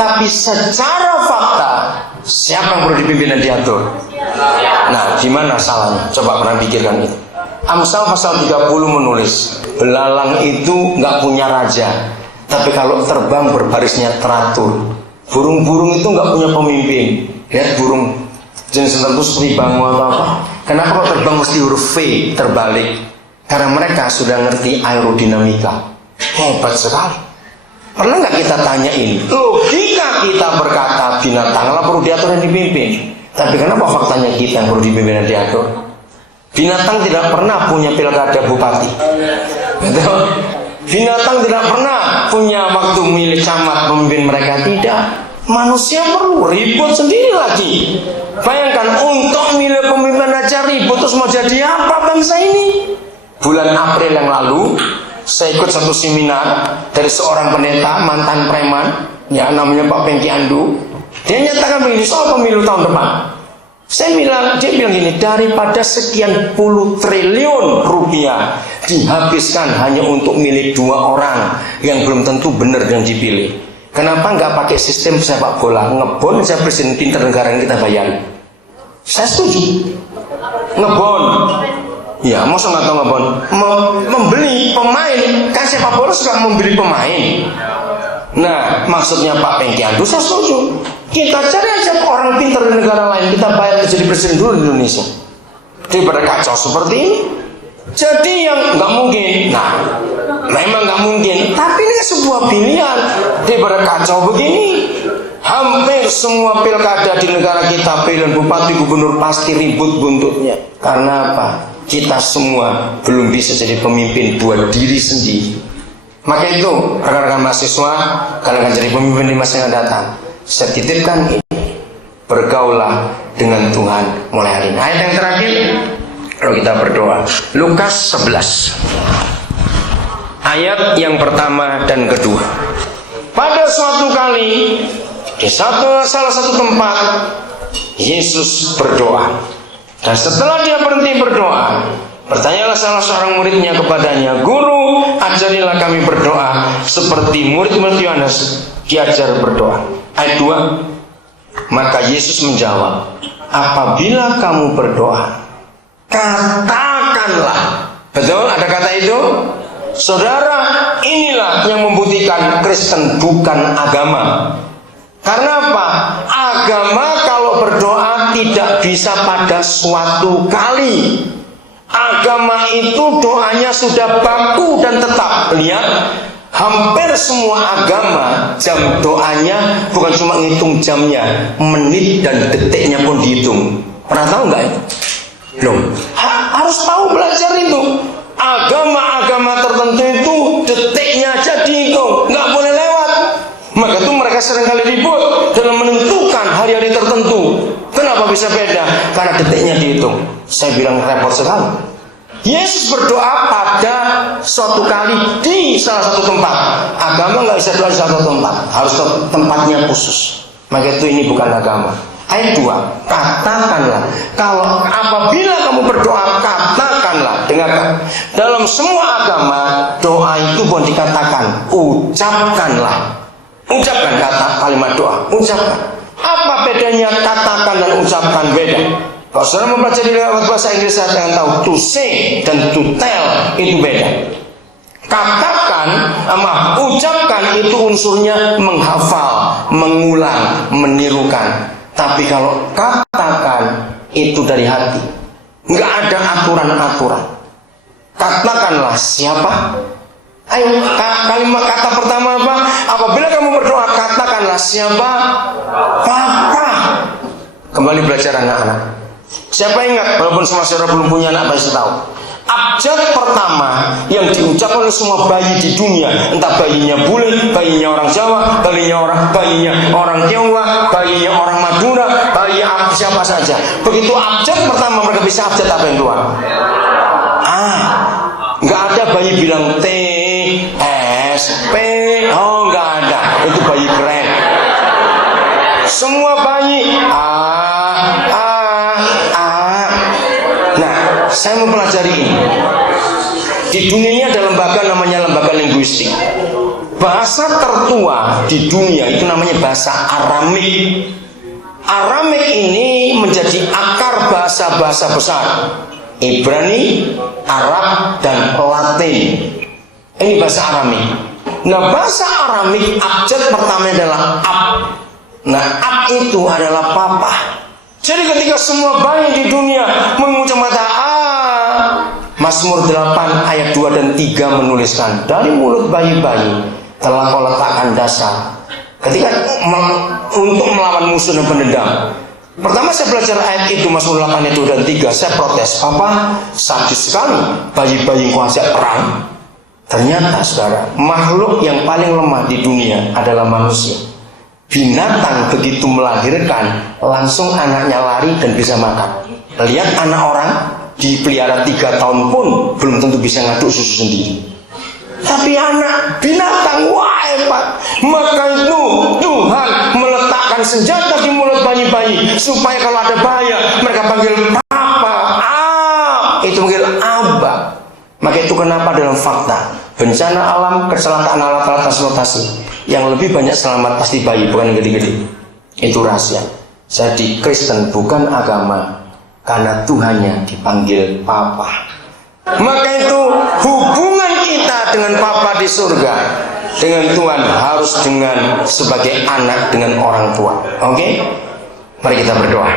Tapi secara fakta, siapa yang perlu dipimpin dan diatur? Nah, gimana salahnya? Coba pernah pikirkan itu. Amsal pasal 30 menulis, belalang itu nggak punya raja, tapi kalau terbang berbarisnya teratur. Burung-burung itu nggak punya pemimpin. Lihat burung jenis tertentu seperti bangu atau apa. Kenapa kalau terbang mesti huruf V terbalik? Karena mereka sudah ngerti aerodinamika. Hebat sekali. Pernah nggak kita tanyain? Logika kita berkata binatanglah perlu diatur dan dipimpin. Tapi kenapa faktanya kita yang perlu dipimpin dan diatur? Binatang tidak pernah punya pilkada bupati. Betul? Binatang tidak pernah punya waktu milih camat pemimpin mereka. Tidak. Manusia perlu ribut sendiri lagi. Bayangkan untuk milih pemimpin aja ribut, terus mau jadi apa bangsa ini? Bulan April yang lalu saya ikut satu seminar dari seorang pendeta mantan preman, ya namanya Pak Pengki Andu. Dia nyatakan begini soal pemilu tahun depan. Dia bilang gini, daripada sekian puluh triliun rupiah dihabiskan hanya untuk milih 2 orang yang belum tentu benar yang dipilih, kenapa nggak pakai sistem sepak bola, ngebon aja presiden pintar negara yang kita bayar? Saya setuju. Ngebon, ya masa nggak tahu ngebon? Membeli pemain, kan sepak bola suka membeli pemain. Nah, maksudnya Pak Pengki Andu saya setuju. Kita cari aja orang pintar di negara lain, kita bayar jadi presiden dulu di Indonesia. Daripada kacau seperti ini. Jadi yang nggak mungkin. Nah, memang nggak mungkin. Tapi ini sebuah pilihan. Daripada kacau begini, hampir semua pilkada di negara kita, pilihan bupati, gubernur pasti ribut buntutnya. Karena apa? Kita semua belum bisa jadi pemimpin buat diri sendiri. Maka itu, rekan-rekan mahasiswa, kalian akan jadi pemimpin di masa yang datang. Saya titipkan ini, bergaulah dengan Tuhan mulai hari ini. Ayat yang terakhir, kalau kita berdoa, Lukas 11 ayat yang pertama dan kedua. Pada suatu kali di salah satu tempat Yesus berdoa, dan setelah dia berhenti berdoa, bertanyalah salah seorang muridnya kepadanya, "Guru, ajarilah kami berdoa seperti murid-murid Yohanes diajar berdoa." Ayat 2, maka Yesus menjawab, "Apabila kamu berdoa, katakanlah." Betul, ada kata itu. Saudara, inilah yang membuktikan Kristen bukan agama. Karena apa? Agama kalau berdoa tidak bisa pada suatu kali. Agama itu doanya sudah baku dan tetap. Lihat, hampir semua agama jam doanya bukan cuma ngitung jamnya, menit dan detiknya pun dihitung. Pernah tahu nggak itu? Belum. Harus tahu belajar itu. Agama-agama tertentu itu detiknya aja dihitung, nggak boleh lewat. Maka itu mereka seringkali ribut dalam menentukan hari-hari tertentu. Kenapa bisa beda? Karena detiknya dihitung. Saya bilang repot sekali. Yesus berdoa pada suatu kali di salah satu tempat. Agama nggak bisa doa di satu tempat, harus tempatnya khusus. Maka itu ini bukan agama. Ayat 2, katakanlah. Kalau apabila kamu berdoa, katakanlah. Dengarkan. Dalam semua agama, doa itu bukan dikatakan, ucapkanlah. Ucapkan kata kalimat doa, ucapkan. Apa bedanya katakan dan ucapkan? Beda. Kalau saudara mempelajari lewat bahasa Inggris, saya akan tahu to say dan to tell itu beda. Katakan sama ucapkan itu unsurnya menghafal, mengulang, menirukan. Tapi kalau katakan itu dari hati, nggak ada aturan-aturan. Katakanlah siapa? Ayo, kalimat kata pertama apa? Apabila kamu berdoa, katakanlah siapa? Papa. Kembali belajar anak-anak. Siapa ingat, walaupun semua saudara belum punya anak, pasti tahu. Abjad pertama yang diucapkan oleh semua bayi di dunia, entah bayinya bule, bayinya orang Jawa, bayinya orang Tionghoa, bayinya orang Madura, bayi siapa saja. Begitu abjad pertama mereka bisa abjad apa yang keluar? Nggak ada bayi bilang T, S, P, oh nggak ada. Itu bayi keren. Semua bayi Nah, saya mempelajari ini. Di dunia ini ada lembaga namanya lembaga linguistik. Bahasa tertua di dunia itu namanya bahasa Aramik. Aramik ini menjadi akar bahasa-bahasa besar, Ibrani, Arab, dan Latin. Ini bahasa Aramik. Nah, bahasa Aramik abjad pertama adalah ab. Nah, ab itu adalah papa. Jadi ketika semua bayi di dunia mengucap kata Mazmur 8 ayat 2 dan 3 menuliskan, dari mulut bayi-bayi telah kau letakkan dasar. Ketika untuk melawan musuh dan pendendam. Pertama saya belajar ayat itu, Mazmur 8 ayat 2 dan 3, saya protes, Papa sadis sekali, bayi-bayi kau ajak perang. Ternyata saudara, makhluk yang paling lemah di dunia adalah manusia. Binatang begitu melahirkan, langsung anaknya lari dan bisa makan. Lihat anak orang dipelihara 3 tahun pun belum tentu bisa ngaduk susu sendiri. Tapi anak binatang, wah hebat. Maka itu Tuhan meletakkan senjata di mulut bayi-bayi, supaya kalau ada bahaya mereka panggil papa, itu panggil abah. Maka itu kenapa dalam fakta bencana alam, kecelakaan alat-alat transportasi, yang lebih banyak selamat pasti bayi, bukan yang gede-gede. Itu rahasia. Jadi Kristen bukan agama, karena Tuhannya dipanggil papa. Maka itu hubungan kita dengan Papa di surga, dengan Tuhan harus dengan sebagai anak dengan orang tua. Oke? Mari kita berdoa.